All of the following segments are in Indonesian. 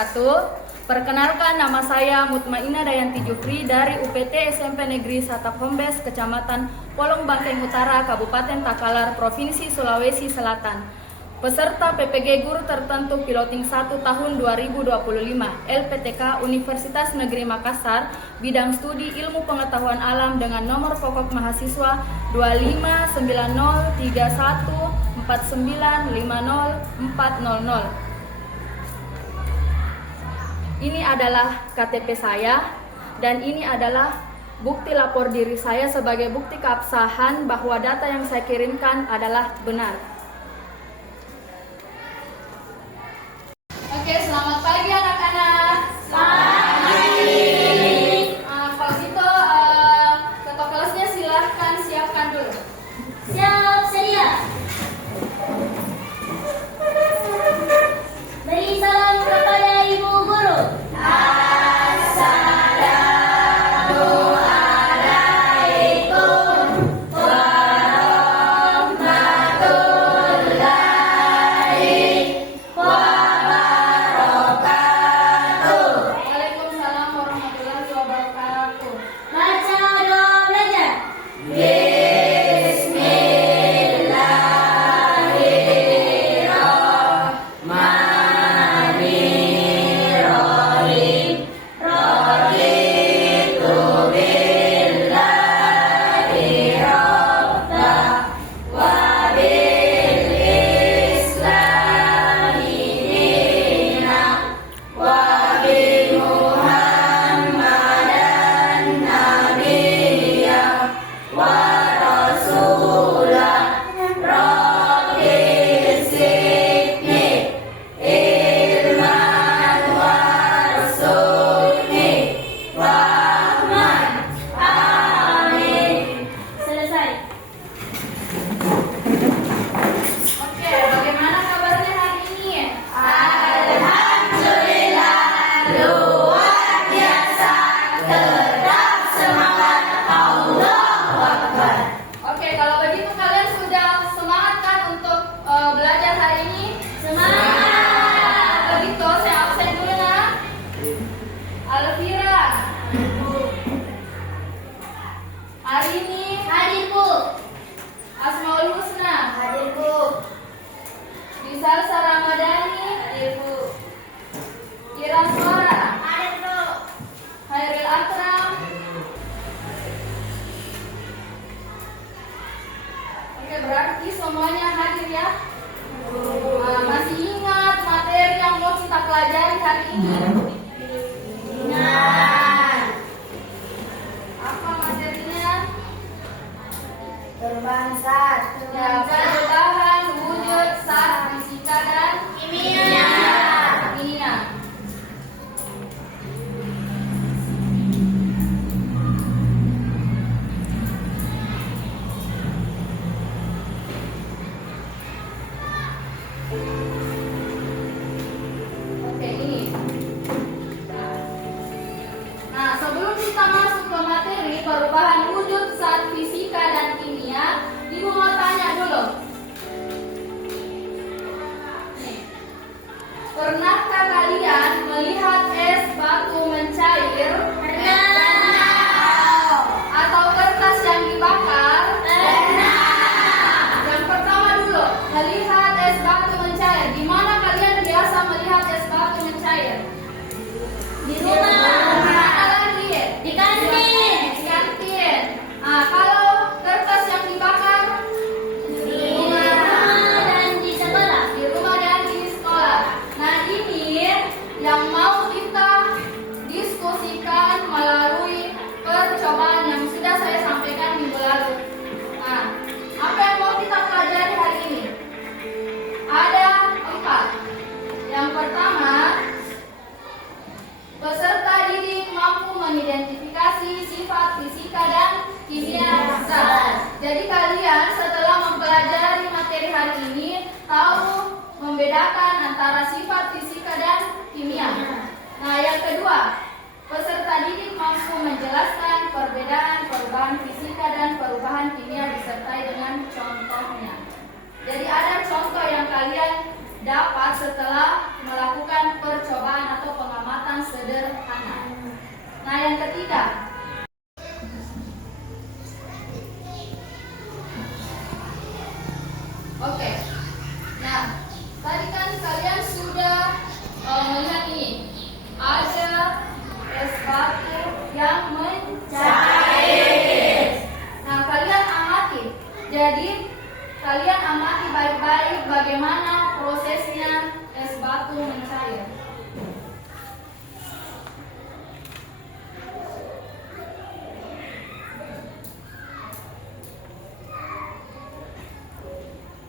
wabarakatuh. Perkenalkan, nama saya Mutmainah Dayanti Jufri dari UPT SMP Negeri Satap Hombes, Kecamatan Polong Bangkeng Utara, Kabupaten Takalar, Provinsi Sulawesi Selatan. Peserta PPG Guru Tertentu Piloting 1 tahun 2025, LPTK Universitas Negeri Makassar, bidang studi Ilmu Pengetahuan Alam dengan nomor pokok mahasiswa 259031495040. Ini adalah KTP saya dan ini adalah bukti lapor diri saya sebagai bukti keabsahan bahwa data yang saya kirimkan adalah benar. Oke, selamat pagi anak-anak. Selamat pagi. Kalau gitu, ketua kelasnya silahkan siapkan dulu. Siap, sedia. Beri salam kepada Ibu Guru. Waalaikumsalam warahmatullahi wabarakatuh. Baca doa belajar. Selesai. Oke, bagaimana kabarnya hari ini? Oke, kalau begitu kalian sudah semangat kan untuk belajar hari ini? Semangat. Begitu, saya absen dulu nah. Alvira, Arini, Hadir, Bu. Asmaul Husna, Hadir, Bu. Bisalsa Ramadhani, Hadir, Bu. Ira Suara, Hadir, Bu. Hairil Akram. Oke, berarti semuanya hadir ya. Masih ingat materi yang mau kita pelajari hari ini? Ingat. Apa materinya? Berbangsa. Ya, perubahan wujud zat fisika dan Kimia. kimia. Oke, ini. Nah, sebelum kita masuk ke materi perubahan wujud zat fisika dan kimia, Ibu mau tanya dulu. Nih. Pernahkah kalian melihat es batu mencair? Atau kertas yang dibakar? Yang pertama dulu, melihat es batu mencair. Di mana kalian biasa melihat es batu mencair? Di rumah. Mana lagi? Di kantin. Di kantin. Kalau kertas yang dibakar? Di rumah dan di sekolah. Di rumah dan di sekolah. Nah, ini yang mau kita diskusikan melalui percobaan yang sudah saya sampaikan minggu lalu. Nah, apa yang mau kita pelajari hari ini? Ada 4. Yang pertama, peserta didik mampu mengidentifikasi sifat fisika dan kimia zat. Jadi kalian setelah mempelajari materi hari ini tahu membedakan antara sifat fisika dan kimia. Nah, yang kedua, peserta didik mampu menjelaskan perbedaan perubahan fisika dan perubahan kimia disertai dengan contohnya. Jadi ada contoh yang kalian dapat setelah melakukan percobaan atau Oke. Nah, tadi kan kalian sudah melihat ini. Ada es batu yang mencair. Nah, kalian amati. Jadi, kalian amati baik-baik bagaimana prosesnya es batu mencair.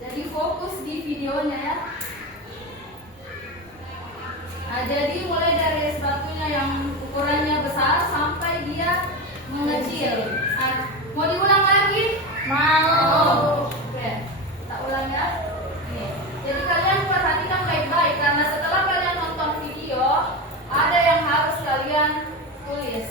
Jadi fokus di videonya ya. Nah, jadi mulai dari es batunya yang ukurannya besar sampai dia mengecil. Nah, mau diulang lagi? Mau. Oke, tak ulang ya. Ini. Jadi kalian perhatikan baik-baik karena setelah kalian nonton video, ada yang harus kalian tulis.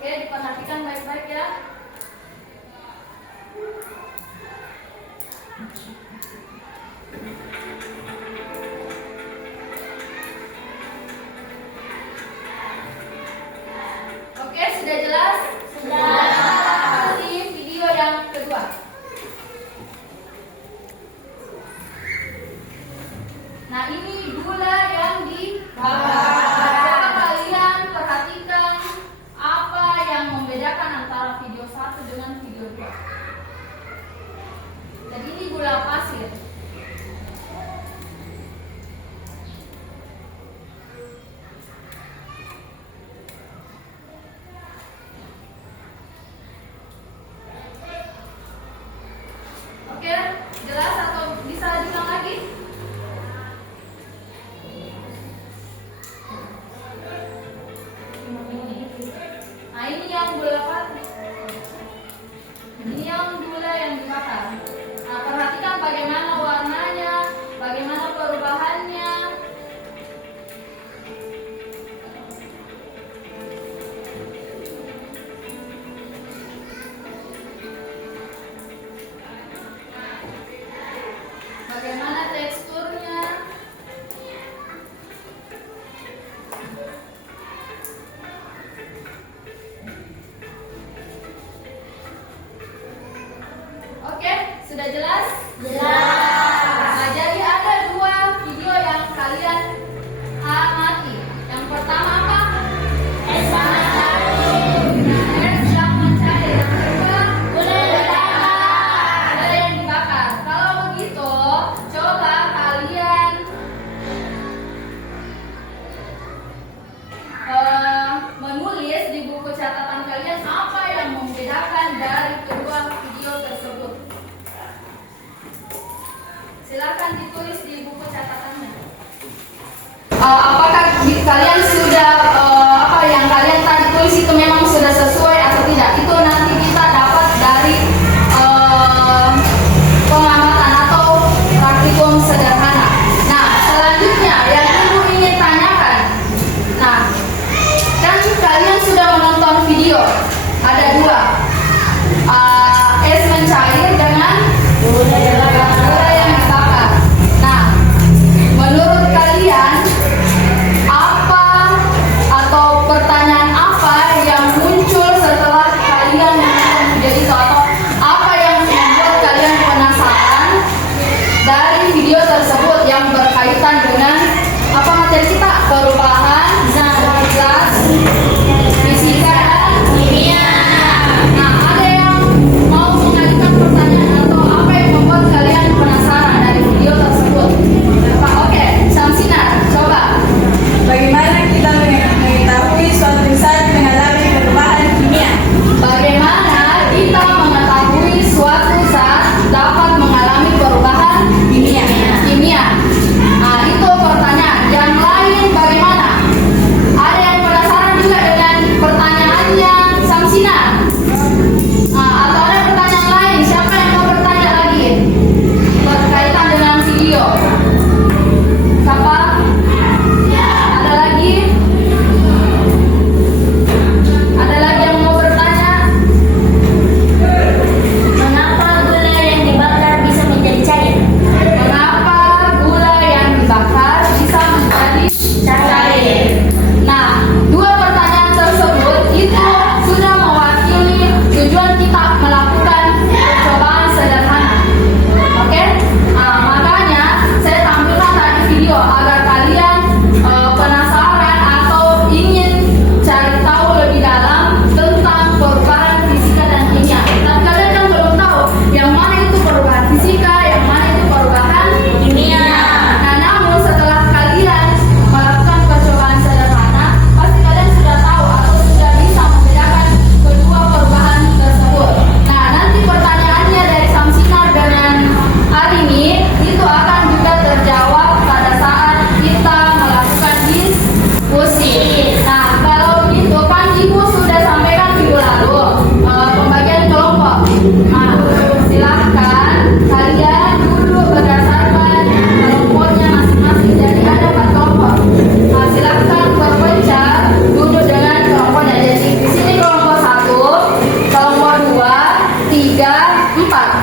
Oke, diperhatikan baik-baik ya. Oke, sudah jelas? Sudah. Di video yang kedua. Nah, ini gula yang dibakar. Coba kalian perhatikan apa yang membedakan antara video 1 dengan video 2. Jadi ini gula pasir. Oke, jelas atau bisa diulang lagi? Nah, ini yang gula pasir. Ini yang gula yang dibakar. Nah, perhatikan bagaimana warnanya, bagaimana perubahannya. Bagaimana teksturnya. Oke, sudah jelas? Jelas. Nah, jadi ada 2 video yang kalian amati. Yang pertama apa? Es batu. Es yang mencair. Yang kedua, Gula dibakar. ada yang dibakar. Kalau begitu, coba kalian menulis di buku catatan kalian apa yang membedakan dari kedua video tersebut.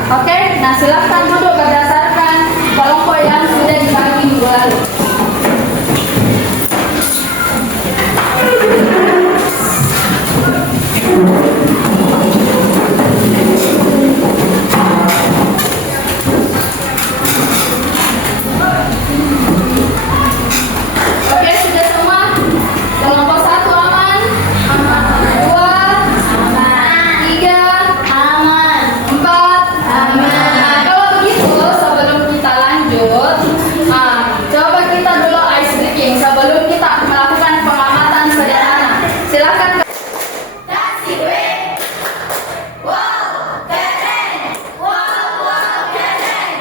Oke, nah silahkan duduk berdasarkan kelompok yang sudah dibagi minggu lalu. Oke, sudah semua? Kelompok 1 aman? Aman. 2? Aman. 3? Aman. 4? Aman. Nah, kalau begitu sebelum kita lanjut, coba kita dulu ice breaking sebelum kita melakukan pengamatan sederhana. Silakan. Kasih W. Wow, keren. Wow, keren.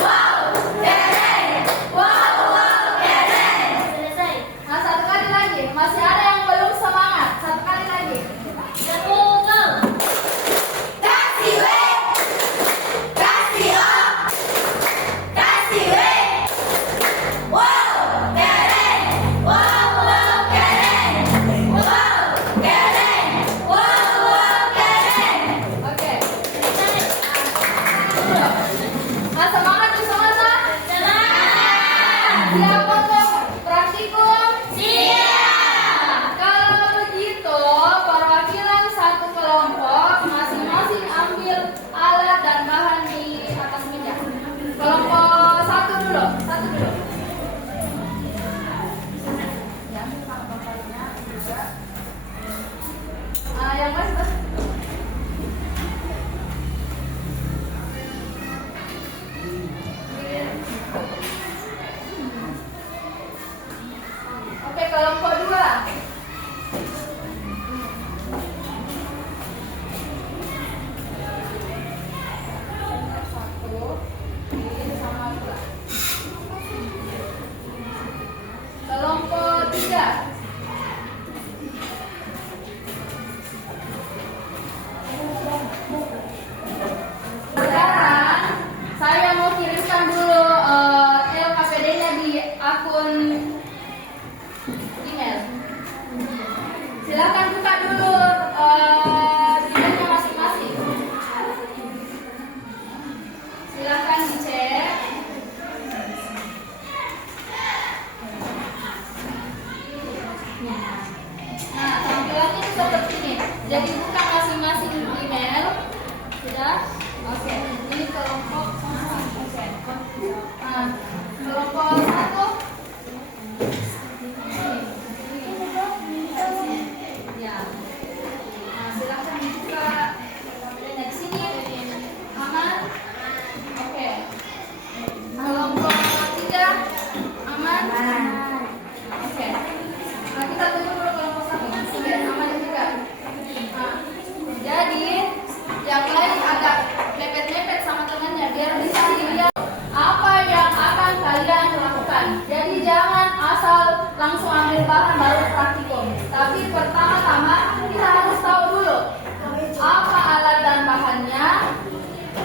Wow, keren. Wow, keren. Selesai. Nah, satu kali lagi. Masih ada yang belum semangat. Satu kali lagi. Sepuluh. Kasih W. Kasih O. Kasih W. Wow, keren. Wow, keren. Wow, keren. Wow, keren. Oke. Nah, semangat di semua, Sa? Semangat. Siap untuk praktikum? Siap. Kalau begitu, perwakilan satu kelompok masing-masing ambil alat dan bahan di atas meja. Kelompok 1 dulu. 1 dulu. Yang mas, Mas. Oke, kelompok 2. Kelompok 3. Sekarang saya mau kirimkan dulu LKPD-nya di akun email. Silakan buka dulu emailnya masing-masing. Silakan dicek. Nah, tampilannya seperti ini. Jadi buka masing-masing email. Sudah? Oke. Ini kelompok. Oke. Nah, kelompok 1. Ya. Nah, silakan dibuka. Di sini aman. Oke. Kelompok 3 aman. Oke. Nah, kita tunggu dulu kelompok 1. Oke, aman juga. Nah, jadi yang lain agak mepet-mepet sama temannya biar bisa dilihat apa yang akan kalian lakukan. Jadi jangan asal langsung ambil bahan baru praktikum. Tapi pertama-tama kita harus tahu dulu apa alat dan bahannya,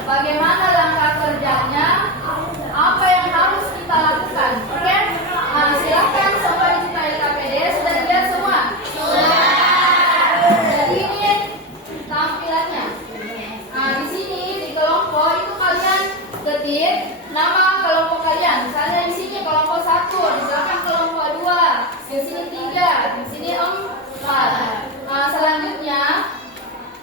bagaimana langkah kerjanya, apa yang harus kita lakukan. Oke? Nah, silakan semua dibuka LKPD. Sudah dilihat semua? Jadi ini tampilannya. Nah, di sini di kelompok itu kalian ketik nama kelompok kalian. Misalnya di sini kelompok 1, di belakang kelompok 2, di sini 3, di sini 4. Nah, selanjutnya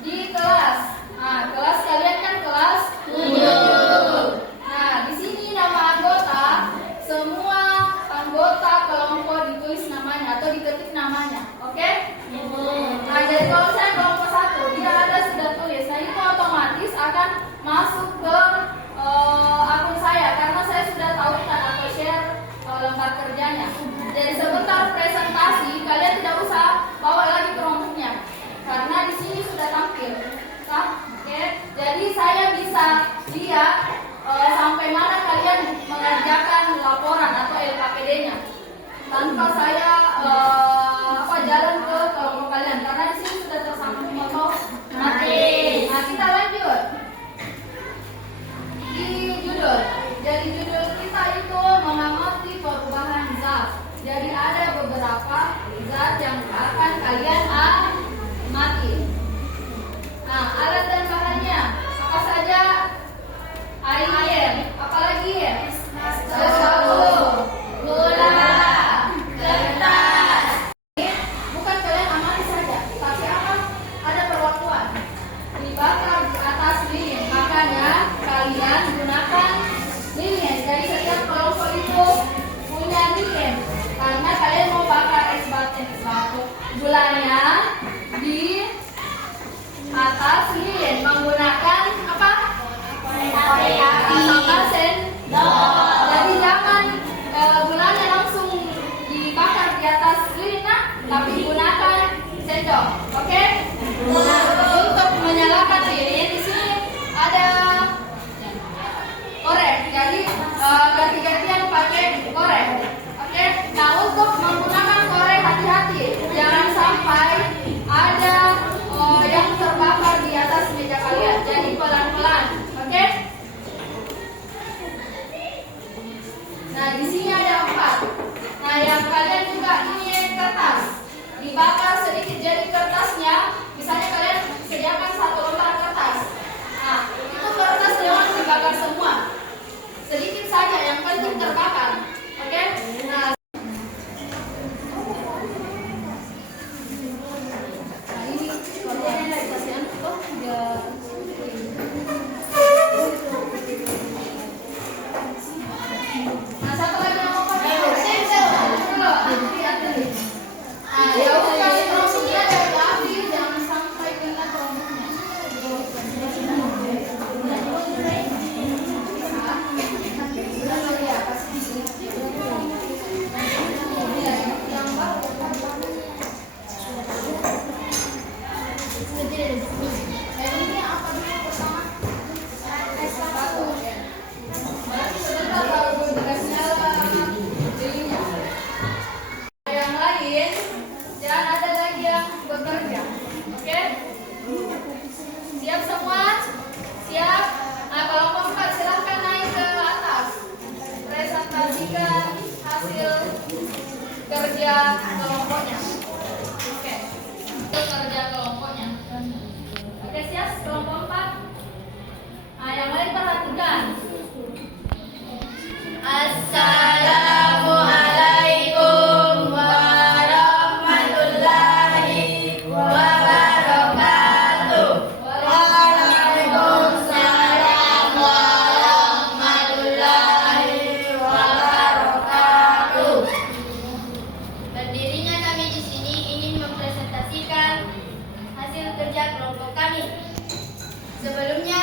di kelas. Nah, kelas kalian kan kelas 7. Nah, di sini nama anggota, semua anggota kelompok ditulis namanya atau diketik namanya. Oke? Nah, jadi kalau saya kelompok 1, dia ada sudah tulis. Nah, itu otomatis akan masuk ke akun saya karena saya sudah tahu kan atau share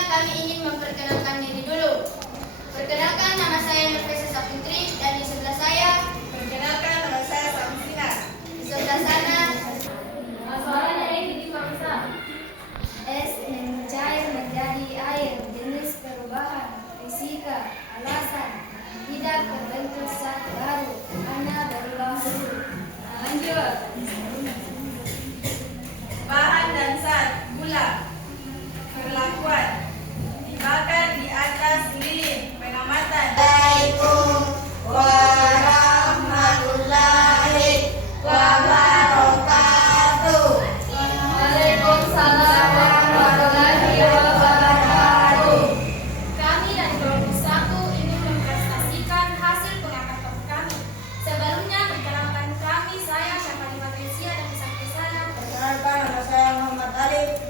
kami ingin memperkenalkan diri dulu. Perkenalkan, nama saya Nurfesa Saputri, dan di sebelah saya, Perkenalkan, nama saya Samsina. di sebelah sana, Suaranya Edi Mamsa. es yang mencair menjadi air, jenis perubahan, fisika, alasan, tidak terbentuk zat baru, hanya berubah dulu. Lanjut. Bahan dan zat gula. Perlakuan. Dibakar di atas lilin. Pengamatan. Assalamualaikum warahmatullahi wabarakatuh. Waalaikumsalam warahmatullahi wabarakatuh. Kami dari kelompok 1 ingin mempresentasikan hasil pengangkatan kami. Sebelumnya, perkenalkan kami, saya Syafali Matrisia dan samping saya. Perkenalkan, nama saya Muhammad Alif.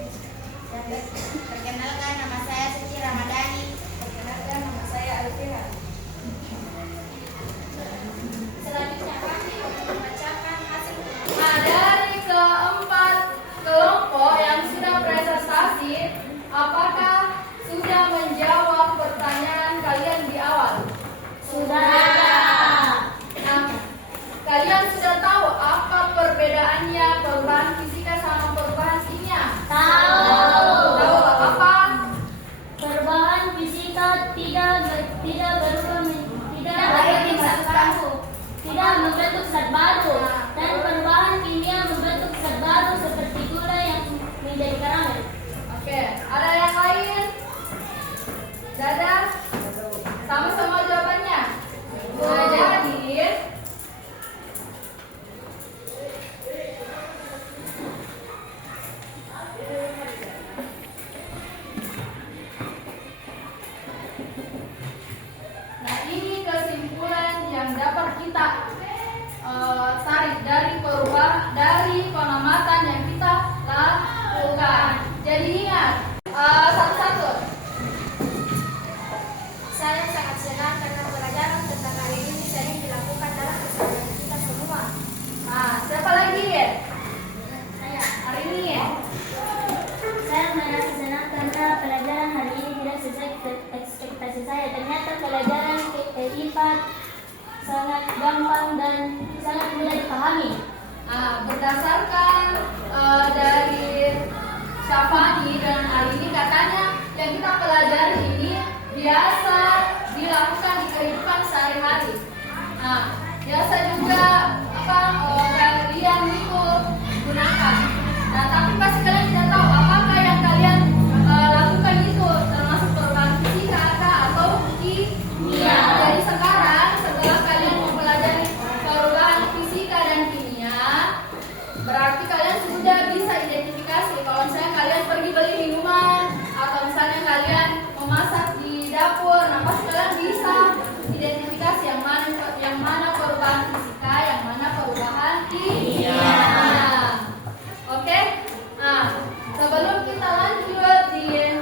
Perkenalkan, nama saya Suci Ramadhani. Perkenalkan, nama saya Alfiha. Selanjutnya kami akan membacakan hasil pengangkatan. Nah, dari keempat kelompok yang sudah presentasi, apakah sudah menjawab pertanyaan kalian di awal? Sudah. Nah, kalian sudah tahu apa perbedaannya perubahan fisika sama perubahan kimia? Tahu. Tahu apa? Perubahan fisika tidak berubah tidak membentuk zat baru dan perubahan kimia membentuk zat baru seperti gula yang menjadi karamel. Oke, ada yang lain? Dadah. Sama-sama jawabannya. Nah, jadi nah, ini kesimpulan yang dapat kita tarik dari pengamatan yang kita lakukan. Jadi ingat, satu-satu. Saya sangat senang karena pelajaran tentang hal ini sering dilakukan dalam keseharian kita semua. Nah, siapa lagi? Saya. Hari ini ya? Saya merasa senang karena pelajaran hari ini tidak sesuai ekspektasi saya. Ternyata pelajaran IPA sangat gampang dan sangat mudah dipahami. Nah, berdasarkan dari Syafani dan hari ini katanya yang kita pelajari ini biasa dilakukan di kehidupan sehari-hari. Nah, biasa juga kalian itu gunakan. Nah, tapi pasti kalian tidak tahu apakah yang kalian lakukan itu termasuk perubahan fisika atau kimia. Jadi sekarang setelah kalian mempelajari perubahan fisika dan kimia, berarti kalian sudah bisa identifikasi kalau misalnya kalian pergi beli minuman atau misalnya kalian memasak di dapur, nah pasti kalian bisa identifikasi yang mana perubahan fisika, yang mana perubahan kimia. Oke? Nah, sebelum kita lanjut di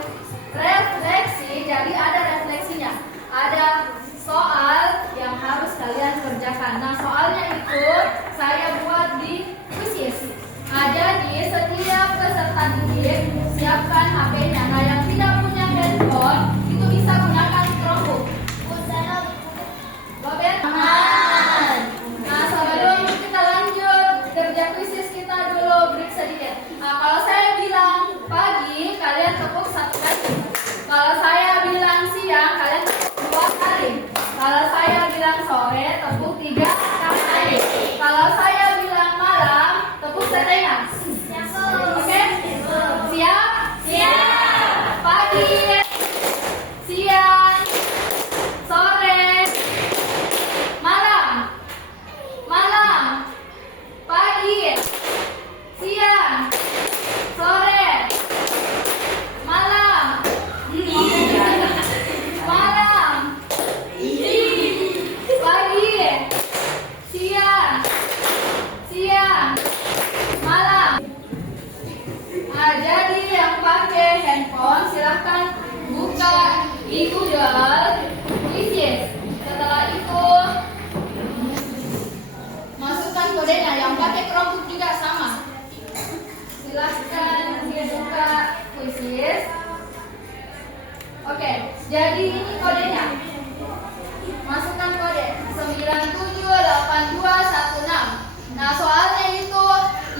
refleksi, jadi ada refleksinya. Ada soal yang harus kalian kerjakan. Nah, soalnya itu saya buat di quizzes. Nah, jadi setiap peserta didik siapkan HP-nya. Nah, yang tidak punya handphone itu bisa gunakan Chromebook. Robert? Nah, sebelum kita lanjut kerja quizzes kita dulu break sedikit. Nah, kalau saya bilang pagi, kalian tepuk 1 kali. Kalau saya bilang siang, kalian tepuk 2 kali. Kalau saya bilang sore, tepuk 3 kali. Kalau saya bilang malam, tepuk setengah. Oke? Siap? Siap. Pagi, siang, sore, malam, pagi, siang, sore, malam, pagi, siang, malam. Nah, jadi yang pakai handphone silahkan buka di Google Quizzes. Setelah itu masukkan kodenya. Yang pakai Chromebook juga sama. Silahkan buka Quizzes. Oke, jadi ini kodenya. Masukkan kode 978216. Nah, soalnya itu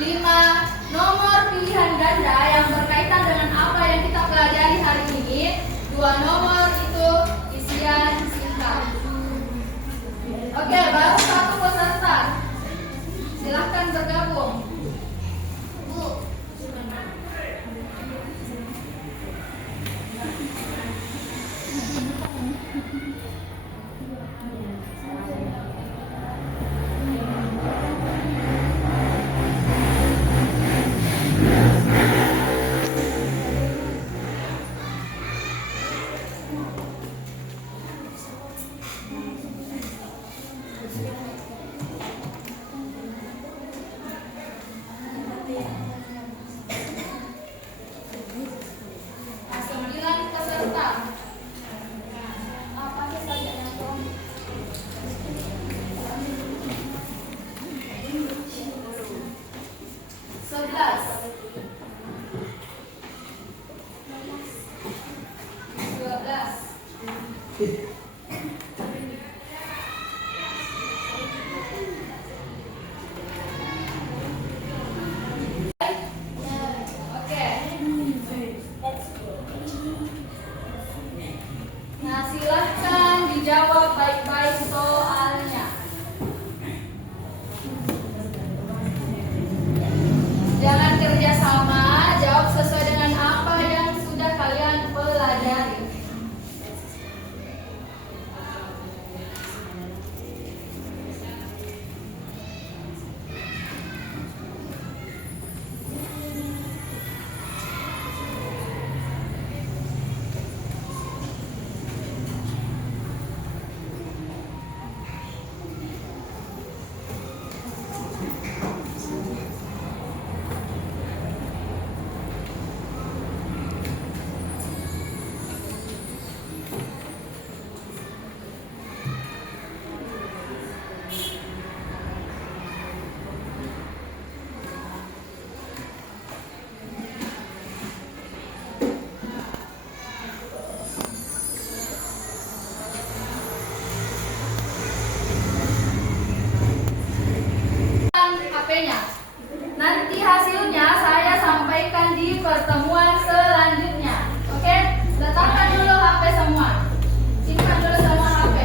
5 nomor pilihan ganda yang berkaitan dengan apa yang kita pelajari hari ini. 2 nomor itu isian singkat. Oke, baru 1 peserta. Silahkan bergabung. Nah, silahkan dijawab baik-baik soalnya. Jangan kerjasama, jawab sesuai dengan apa yang sudah kalian pelajari. HP-nya. Nanti hasilnya saya sampaikan di pertemuan selanjutnya. Oke? Letakkan dulu HP semua. Simpan dulu semua HP.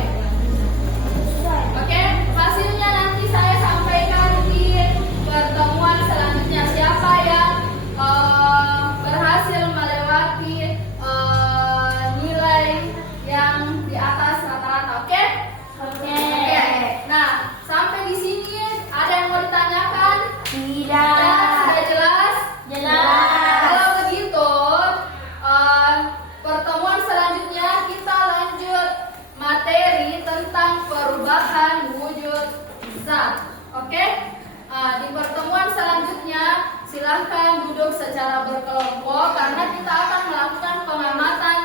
Oke? Hasilnya nanti saya sampaikan di pertemuan selanjutnya. Siapa yang berhasil melewati nilai yang di atas rata-rata. Oke? Oke. Oke. Nah, sampai di sini ada yang mau ditanyakan? Tidak. Sudah jelas? Jelas. Kalau begitu, pertemuan selanjutnya kita lanjut materi tentang perubahan wujud zat. Oke? Di pertemuan selanjutnya silahkan duduk secara berkelompok karena kita akan melakukan pengamatan